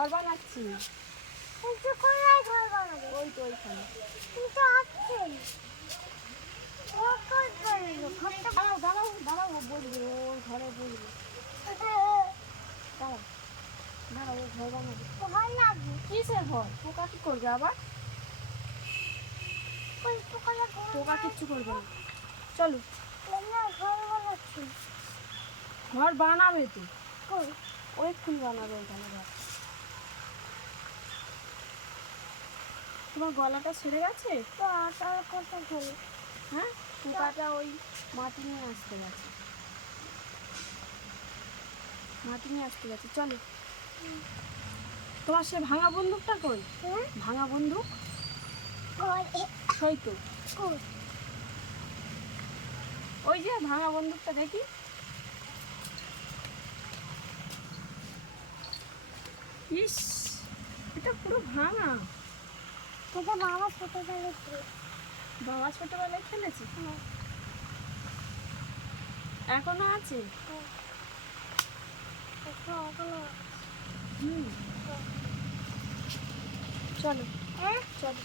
ঘর বানাচ্ছি। কিন্তু কোথায় ঘর বানাবে? ওই তো ওইখানে। কিন্তু আসছেন ও কই করলো ঘরটা? দাঁড়াও দাঁড়াও দাঁড়াও, ও বলবে, ওর ঘরে বলবে। দাঁড়াও দাঁড়াও, ও ঘর বানাবে। ঘর লাগবে কিসের ঘর? পোকা কি করবে আবার? কই পোকালে ঘর পোকা কিচ্ছু করবে না। চলো, না ঘর বানাচ্ছি। ঘর বানাবে তো, কই ও এক্ষুনি বানাবে ওইখানে ঘর। তোমার গলাটা ছেড়ে গেছে? তো আটার কথা বলি। হ্যাঁ, পোকাটা ওই মাটি নিয়ে আসতে গেছে, মাটি নিয়ে আসতে গেছে। চলো, তোমার সে ভাঙা বন্দুকটা কই? হ্যাঁ ভাঙা বন্দুক ঘর সেই তো, কই ওই যে ভাঙা বন্দুকটা দেখি। ইস, এটা পুরো ভাঙা। এটা বাবা ছোটবেলায় ছিল। বাবা ছোটবেলায় খেলেছে, এখনো আছে। এখনো হুম, চলো হ্যাঁ চলো।